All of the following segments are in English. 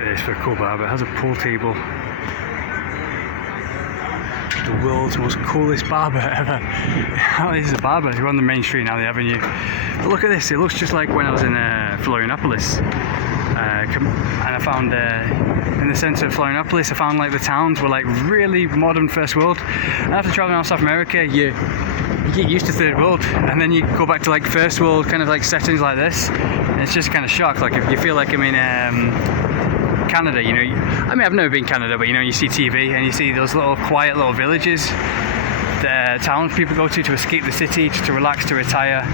at this for a cool barber. It has a pool table. The world's most coolest barber ever. This is a barber. We're on the main street now, the avenue. But look at this. It looks just like when I was in Florianopolis. And I found in the centre of Florianopolis, I found like the towns were like really modern first world. And after travelling around South America, you get used to third world, and then you go back to like first world kind of like settings like this, and it's just kind of shock. Like you feel like I'm in Canada, you know. I mean, I've never been to Canada, but you know, you see TV and you see those little quiet little villages, the towns people go to escape the city, just to relax, to retire.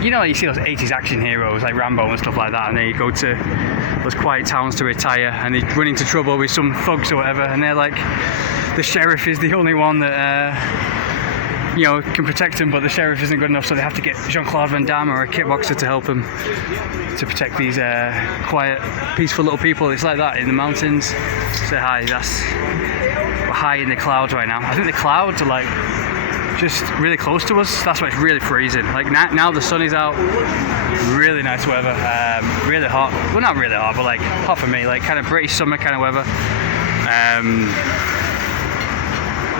You know, you see those 80s action heroes like Rambo and stuff like that, and they go to those quiet towns to retire, and they run into trouble with some thugs or whatever, and they're like, the sheriff is the only one that you know, can protect them, but the sheriff isn't good enough, so they have to get Jean-Claude Van Damme or a kickboxer to help them to protect these quiet, peaceful little people. It's like that in the mountains. Say hi. We're high in the clouds right now. I think the clouds are like just really close to us. That's why it's really freezing. Like now the sun is out. Really nice weather. Really hot. Well, not really hot, but like hot for me. Like kind of British summer kind of weather.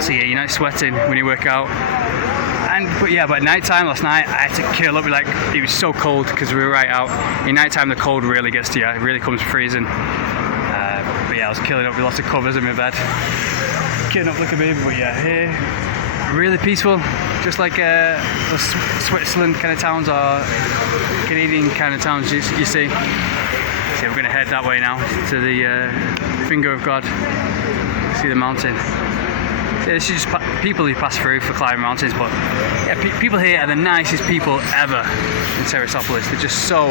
So yeah, you're not sweating when you work out. But at night time last night, I had to curl up. Like, it was so cold because we were right out. In night time, the cold really gets to you. It really comes freezing. But yeah, I was curling up with lots of covers in my bed, curling up like a baby. But yeah, here, really peaceful, just like those Switzerland kind of towns or Canadian kind of towns you see. So we're going to head that way now to the Finger of God. See the mountain. Yeah, this is just people who pass through for climbing mountains, but yeah, people here are the nicest people ever in Teresopolis. They're just so,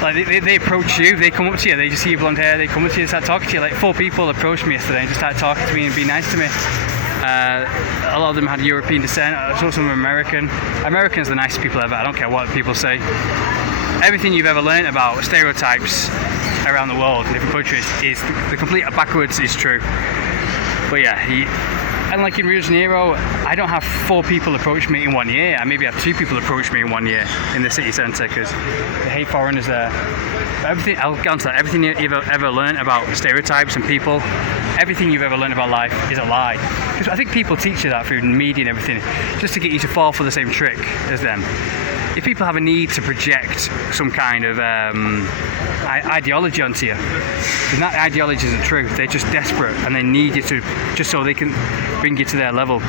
like, they approach you, they come up to you, they just see your blonde hair, they come up to you and start talking to you. Like 4 people approached me yesterday and just started talking to me and being nice to me. A lot of them had European descent, some of them were American. Americans are the nicest people ever. I don't care what people say. Everything you've ever learned about stereotypes around the world in different countries is the complete backwards is true. But yeah, and like in Rio de Janeiro, I don't have 4 people approach me in 1 year. I maybe have 2 people approach me in 1 year in the city centre because they hate foreigners there. But everything, I'll get onto that, everything you've ever learned about stereotypes and people, everything you've ever learned about life is a lie. Because I think people teach you that through media and everything, just to get you to fall for the same trick as them. If people have a need to project some kind of ideology onto you, then that ideology isn't true. They're just desperate and they need you to, just so they can bring you to their level.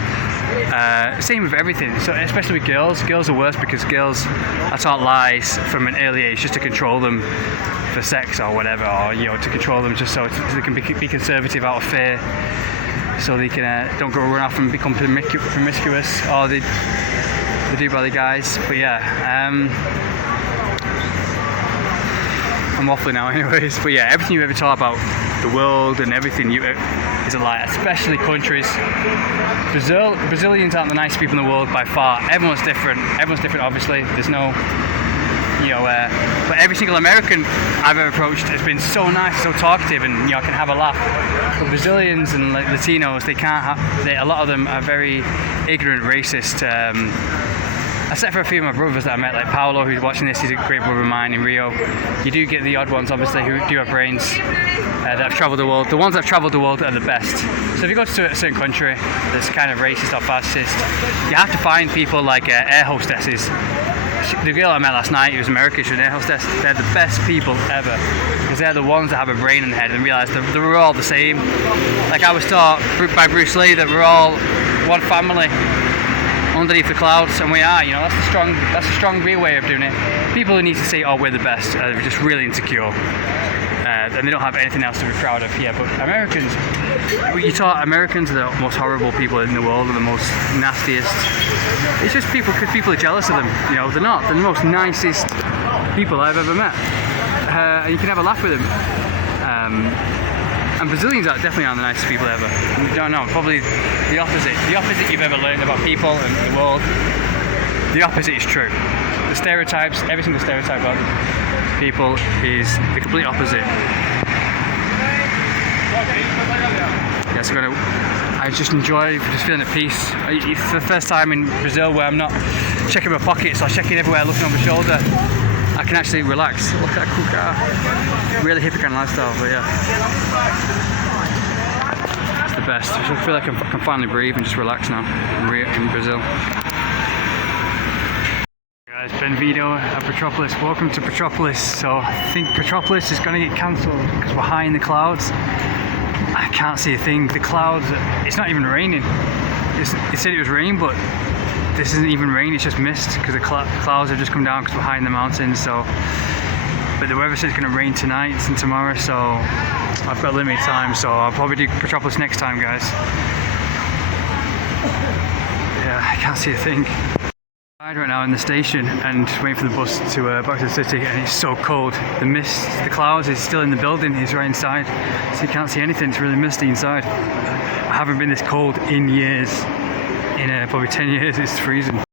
Same with everything. So especially with girls. Girls are worse because girls are taught lies from an early age just to control them for sex or whatever, or you know, to control them just so they can be conservative out of fear, so they can don't go run off and become promiscuous, or they do by the guys. But yeah, I'm waffling now anyways. But yeah, everything you ever taught about the world and everything is a lie, especially countries. Brazilians aren't the nicest people in the world by far. Everyone's different obviously. There's no, you know, but every single American I've ever approached has been so nice, so talkative, and you know, can have a laugh. But Brazilians and like Latinos, they can't have. A lot of them are very ignorant, racist. Except for a few of my brothers that I met, like Paolo, who's watching this. He's a great brother of mine in Rio. You do get the odd ones, obviously, who do have brains that have travelled the world. The ones that have travelled the world are the best. So if you go to a certain country that's kind of racist or fascist, you have to find people like air hostesses. The girl I met last night, who was American, she was an air hostess. They're the best people ever, because they're the ones that have a brain in their head and realise that we're all the same. Like I was taught by Bruce Lee that we're all one family underneath the clouds, and we are. You know, that's a strong real way of doing it. People who need to say, "Oh, we're the best," are just really insecure, and they don't have anything else to be proud of. Yeah, but Americans, you taught Americans are the most horrible people in the world, and the most nastiest. It's just because people are jealous of them. You know, they're not. They're the most nicest people I've ever met, and you can have a laugh with them. And Brazilians are definitely aren't the nicest people ever. I don't know, probably the opposite. The opposite you've ever learned about people and the world, the opposite is true. The stereotypes, every single stereotype about people is the complete opposite. Yeah, so I just enjoy just feeling at peace. It's the first time in Brazil where I'm not checking my pockets or checking everywhere, looking over my shoulder. I can actually relax. Look at that cool car. Really hippie kind of lifestyle, but yeah. It's the best. I feel like I can finally breathe and just relax now in Brazil. Hey guys, Benvido at Petropolis. Welcome to Petropolis. So I think Petropolis is going to get cancelled because we're high in the clouds. I can't see a thing. The clouds, it's not even raining. It said it was rain, but this isn't even rain, it's just mist because the clouds have just come down because we're high in the mountains. So, but the weather says it's going to rain tonight and tomorrow, so I've got limited time, so I'll probably do Petropolis next time, guys. Yeah, I can't see a thing. I'm right now in the station and waiting for the bus to back to the city, and it's so cold. The mist, the clouds is still in the building, it's right inside, so you can't see anything. It's really misty inside. I haven't been this cold in years. In probably 10 years, it's freezing.